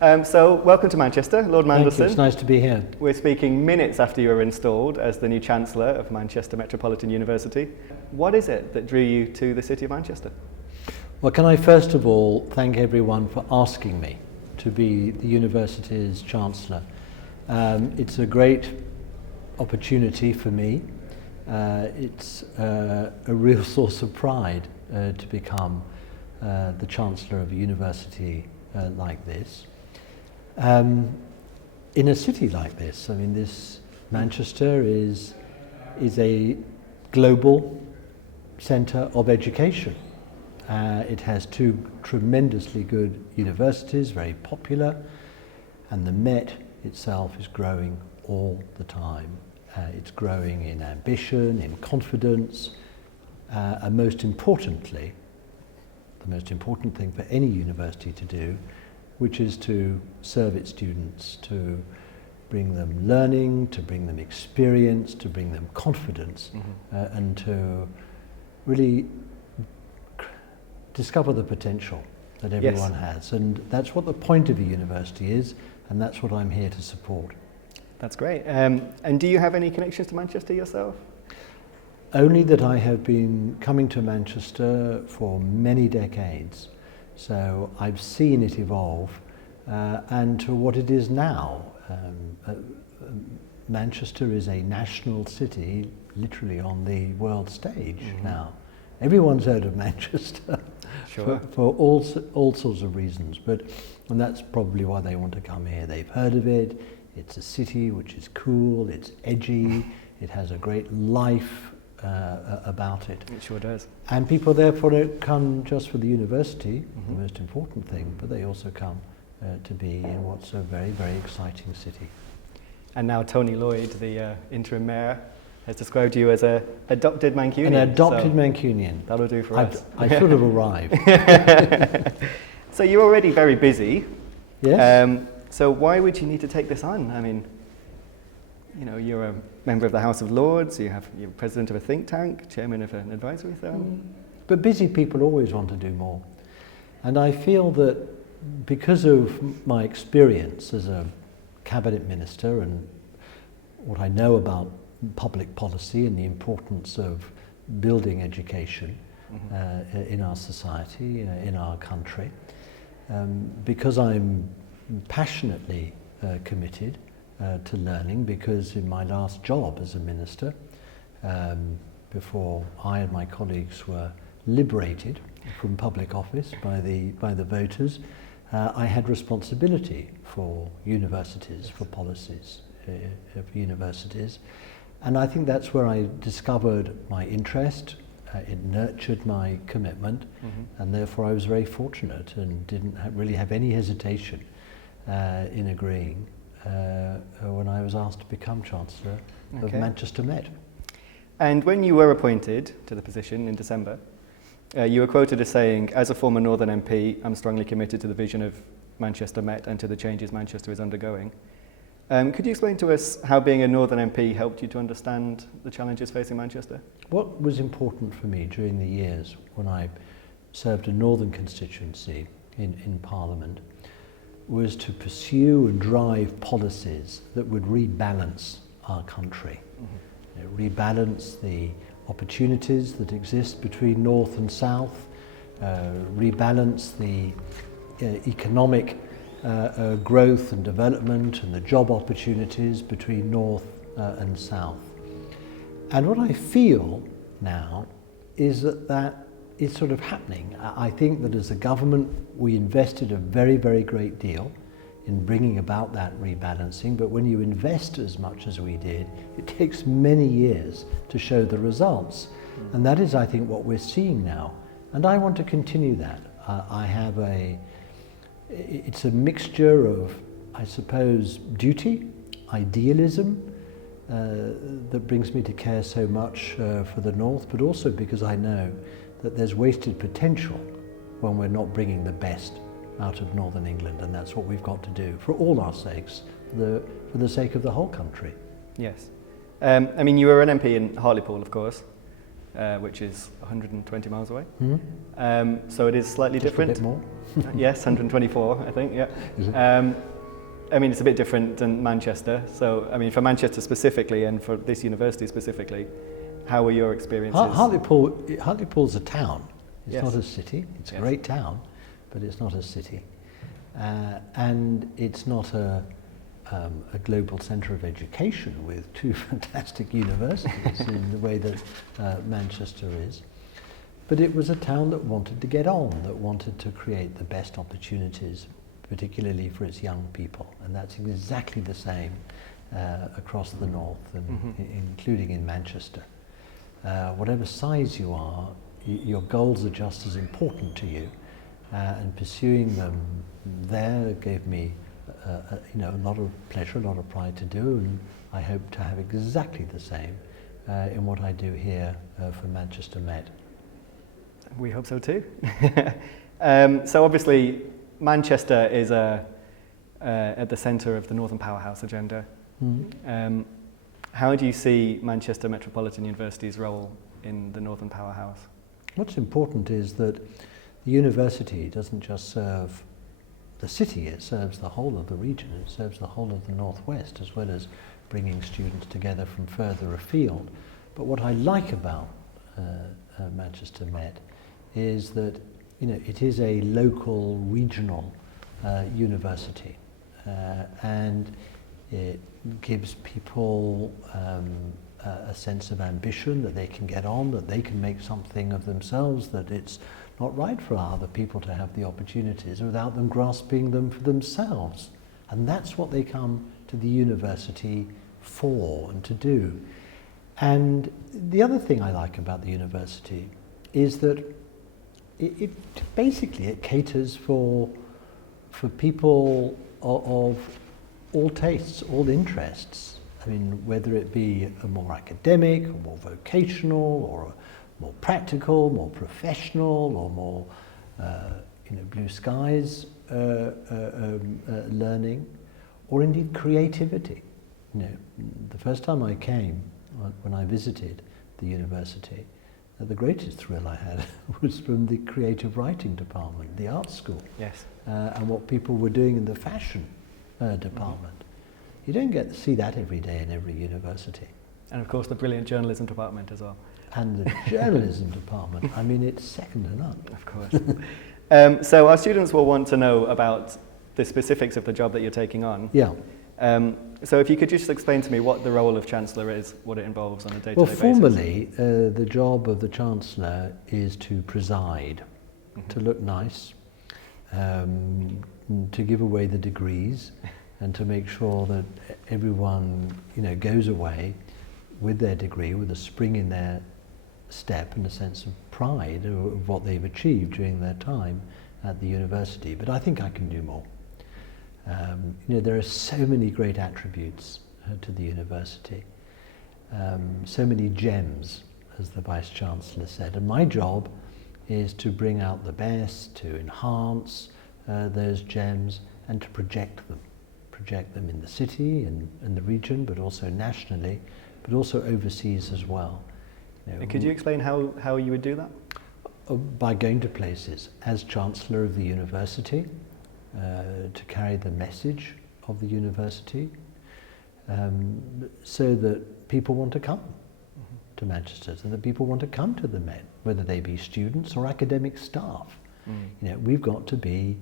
So, welcome to Manchester, Lord Mandelson. Thank you, it's nice to be here. We're speaking minutes after you were installed as the new Chancellor of Manchester Metropolitan University. What is it that drew you to the city of Manchester? Well, can I first of all thank everyone for asking me to be the university's Chancellor. It's a great opportunity for me. It's a real source of pride to become the Chancellor of a university like this. In a city like this, I mean, Manchester is a global centre of education. It has two tremendously good universities, very popular, and the Met itself is growing all the time. It's growing in ambition, in confidence, and most importantly, the most important thing for any university to do, which is to serve its students, to bring them learning, to bring them experience, to bring them confidence, and to really discover the potential that everyone has. And that's what the point of a university is, and that's what I'm here to support. That's great. And do you have any connections to Manchester yourself? Only that I have been coming to Manchester for many decades. So I've seen it evolve and to what it is now. Manchester is a national city, literally on the world stage now. Everyone's heard of Manchester for all sorts of reasons, and that's probably why they want to come here. They've heard of it. It's a city which is cool, it's edgy, it has a great life about it. It sure does. And people therefore don't come just for the university, the most important thing, but they also come to be in what's a very, very exciting city. And now Tony Lloyd, the interim mayor, has described you as an adopted Mancunian. An adopted Mancunian. That'll do for us. I should have arrived. So you're already very busy. Yes. So why would you need to take this on? I mean, you know, you're a member of the House of Lords, you're president of a think tank, chairman of an advisory firm. But busy people always want to do more. And I feel that because of my experience as a cabinet minister and what I know about public policy and the importance of building education in our society, in our country, because I'm passionately committed to learning, because in my last job as a minister, before I and my colleagues were liberated from public office by the voters, I had responsibility for universities, for policies of universities, and I think that's where I discovered my interest. It nurtured my commitment, and therefore I was very fortunate and didn't really have any hesitation in agreeing when I was asked to become Chancellor of Manchester Met. And when you were appointed to the position in December, you were quoted as saying, "As a former Northern MP, I'm strongly committed to the vision of Manchester Met and to the changes Manchester is undergoing." Could you explain to us how being a Northern MP helped you to understand the challenges facing Manchester? What was important for me during the years when I served a Northern constituency in Parliament was to pursue and drive policies that would rebalance our country, rebalance the opportunities that exist between North and South, rebalance the economic growth and development and the job opportunities between North and South. And what I feel now is that is sort of happening. I think that as a government we invested a very, very great deal in bringing about that rebalancing, but when you invest as much as we did, it takes many years to show the results. And that is, I think, what we're seeing now. And I want to continue that. It's a mixture of, I suppose, duty, idealism, that brings me to care so much for the North, but also because I know that there's wasted potential when we're not bringing the best out of Northern England, and that's what we've got to do for all our sakes, for the sake of the whole country. Yes. I mean, you were an MP in Hartlepool, of course. which is 120 miles away. Hmm? So it is slightly Just different. a bit more? Yes, 124, I think, yeah. Is it? I mean, it's a bit different than Manchester. So, I mean, for Manchester specifically and for this university specifically, how were your experiences? Hartlepool's a town. It's Yes. not a city. It's a Yes. great town, but it's not a city. And it's not a global centre of education with two fantastic universities in the way that Manchester is. But it was a town that wanted to get on, that wanted to create the best opportunities, particularly for its young people. And that's exactly the same across the north, and including in Manchester. Whatever size you are, your goals are just as important to you. And pursuing them there gave me a lot of pleasure, a lot of pride to do, and I hope to have exactly the same in what I do here for Manchester Met. We hope so too. So obviously, Manchester is at the centre of the Northern Powerhouse agenda. Mm. How do you see Manchester Metropolitan University's role in the Northern Powerhouse? What's important is that the university doesn't just serve the city, it serves the whole of the region, it serves the whole of the Northwest, as well as bringing students together from further afield. But what I like about Manchester Met is that it is a local, regional university, and it gives people a sense of ambition, that they can get on, that they can make something of themselves, that it's not right for other people to have the opportunities without them grasping them for themselves. And that's what they come to the university for and to do. And the other thing I like about the university is that it basically caters for people of all tastes, all interests. I mean, whether it be a more academic, or more vocational, or a more practical, more professional, or more blue skies learning, or indeed creativity. The first time I came, when I visited the university, the greatest thrill I had was from the creative writing department, the art school. Yes. And what people were doing in the fashion department. You don't get to see that every day in every university. And of course the brilliant journalism department as well. And the journalism department, I mean, it's second to none. Of course. So our students will want to know about the specifics of the job that you're taking on. Yeah. So if you could just explain to me what the role of Chancellor is, what it involves on a day-to-day Well, basis. formally, the job of the Chancellor is to preside, to look nice, to give away the degrees, and to make sure that everyone, goes away with their degree, with a spring in their step and a sense of pride of what they've achieved during their time at the university. But I think I can do more. There are so many great attributes to the university, so many gems, as the Vice-Chancellor said, and my job is to bring out the best, to enhance those gems, and to project them in the city and the region, but also nationally, but also overseas as well. Could you explain how you would do that? By going to places as Chancellor of the university, to carry the message of the university, so that people want to come to Manchester, so that people want to come to the Met, whether they be students or academic staff. We've got to be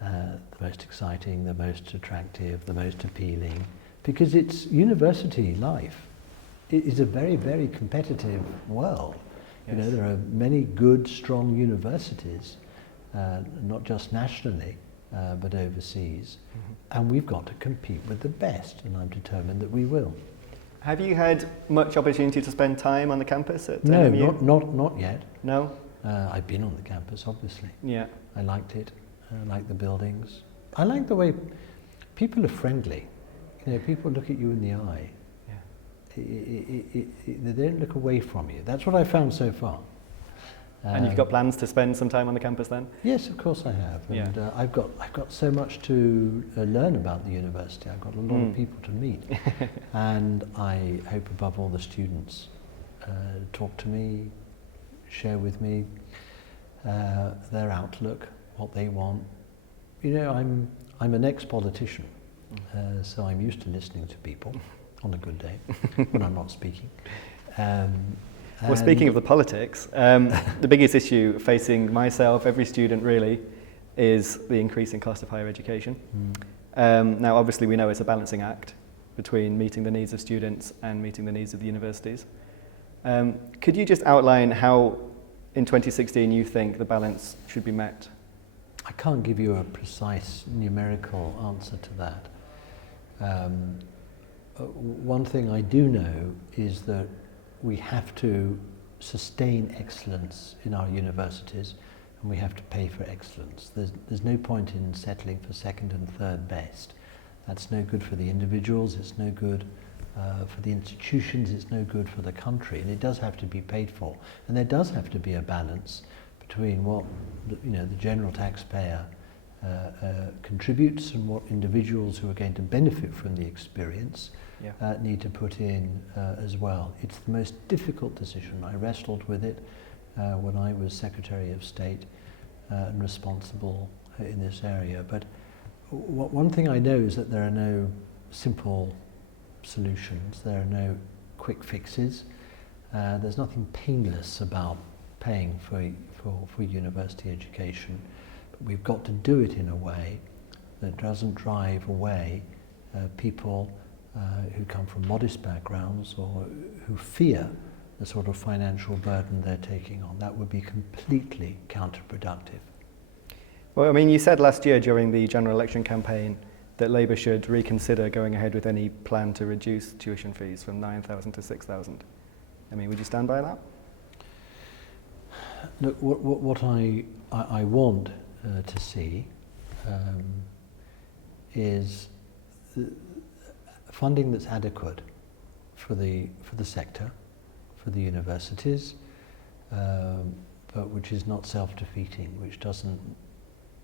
the most exciting, the most attractive, the most appealing, because it's university life. It is a very, very competitive world. Yes. There are many good, strong universities, not just nationally, but overseas, and we've got to compete with the best, and I'm determined that we will. Have you had much opportunity to spend time on the campus at No, MMU? not yet. No? I've been on the campus, obviously. Yeah. I liked it. I like the buildings. I like the way people are friendly. People look at you in the eye. They don't look away from you. That's what I found so far. And you've got plans to spend some time on the campus then? Yes, of course I have. And I've got so much to learn about the university. I've got a lot of people to meet. And I hope above all the students talk to me, share with me their outlook, what they want. You know, I'm an ex-politician, so I'm used to listening to people on a good day when I'm not speaking. Well, speaking of the politics, the biggest issue facing myself, every student really, is the increasing cost of higher education. Now, obviously, we know it's a balancing act between meeting the needs of students and meeting the needs of the universities. Could you just outline how, in 2016, you think the balance should be met? I can't give you a precise numerical answer to that. One thing I do know is that we have to sustain excellence in our universities, and we have to pay for excellence. There's no point in settling for second and third best. That's no good for the individuals, it's no good for the institutions, it's no good for the country, and it does have to be paid for. And there does have to be a balance between what the general taxpayer contributes and what individuals who are going to benefit from the experience need to put in as well. It's the most difficult decision. I wrestled with it when I was Secretary of State and responsible in this area. But one thing I know is that there are no simple solutions. There are no quick fixes. There's nothing painless about paying for university education. But we've got to do it in a way that doesn't drive away people who come from modest backgrounds or who fear the sort of financial burden they're taking on. That would be completely counterproductive. Well, I mean, you said last year during the general election campaign that Labour should reconsider going ahead with any plan to reduce tuition fees from 9,000 to 6,000. I mean, would you stand by that? Look, what I want to see is funding that's adequate for the sector, for the universities, but which is not self-defeating, which doesn't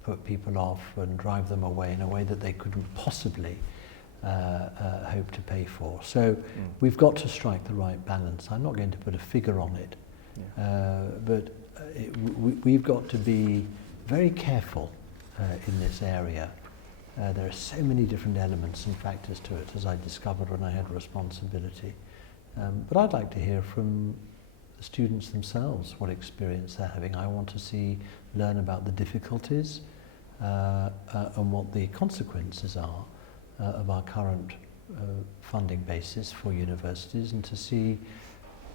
put people off and drive them away in a way that they couldn't possibly hope to pay for. So we've got to strike the right balance. I'm not going to put a figure on it, but we've got to be very careful in this area. There are so many different elements and factors to it, as I discovered when I had responsibility. But I'd like to hear from the students themselves what experience they're having. I want to learn about the difficulties and what the consequences are of our current funding basis for universities, and to see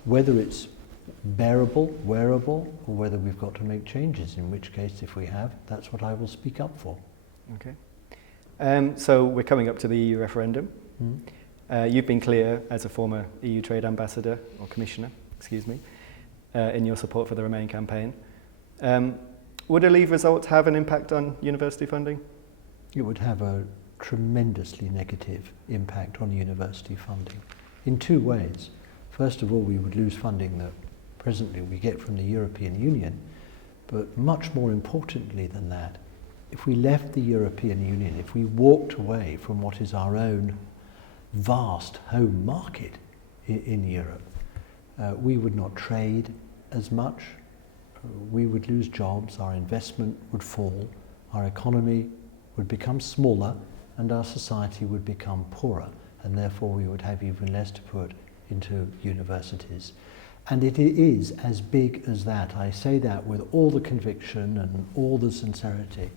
whether it's bearable, wearable, or whether we've got to make changes, in which case, if we have, that's what I will speak up for. Okay. So we're coming up to the EU referendum. You've been clear as a former EU Trade Ambassador, or Commissioner, excuse me, in your support for the Remain campaign. Would a Leave result have an impact on university funding? It would have a tremendously negative impact on university funding in two ways. First of all, we would lose funding that presently we get from the European Union, but much more importantly than that, if we left the European Union, if we walked away from what is our own vast home market in Europe, we would not trade as much, we would lose jobs, our investment would fall, our economy would become smaller, and our society would become poorer, and therefore we would have even less to put into universities. And it is as big as that. I say that with all the conviction and all the sincerity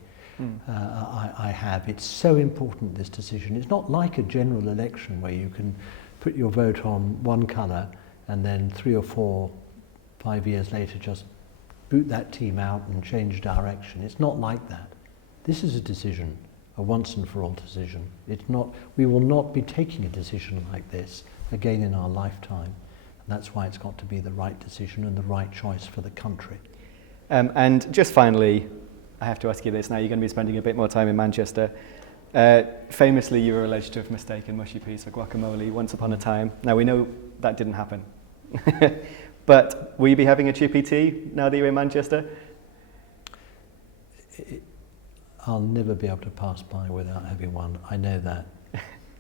I have. It's so important, this decision. It's not like a general election where you can put your vote on one colour and then 3 or 4, 5 years later just boot that team out and change direction. It's not like that. This is a decision, a once and for all decision. It's not. We will not be taking a decision like this again in our lifetime. And that's why it's got to be the right decision and the right choice for the country. And just finally, I have to ask you this now, you're going to be spending a bit more time in Manchester. Famously, you were alleged to have mistaken mushy peas for guacamole once upon a time. Now, we know that didn't happen. But will you be having a chippy tea now that you're in Manchester? I'll never be able to pass by without having one. I know that.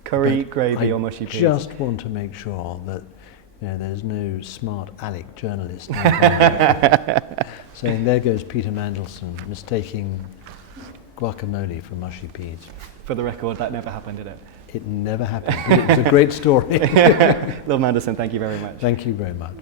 Curry, gravy or mushy peas? I just want to make sure that You know, there's no smart Alec journalist out there saying, there goes Peter Mandelson mistaking guacamole for mushy peas. For the record, that never happened, did it? It never happened, but it was a great story. Lord Mandelson, thank you very much. Thank you very much.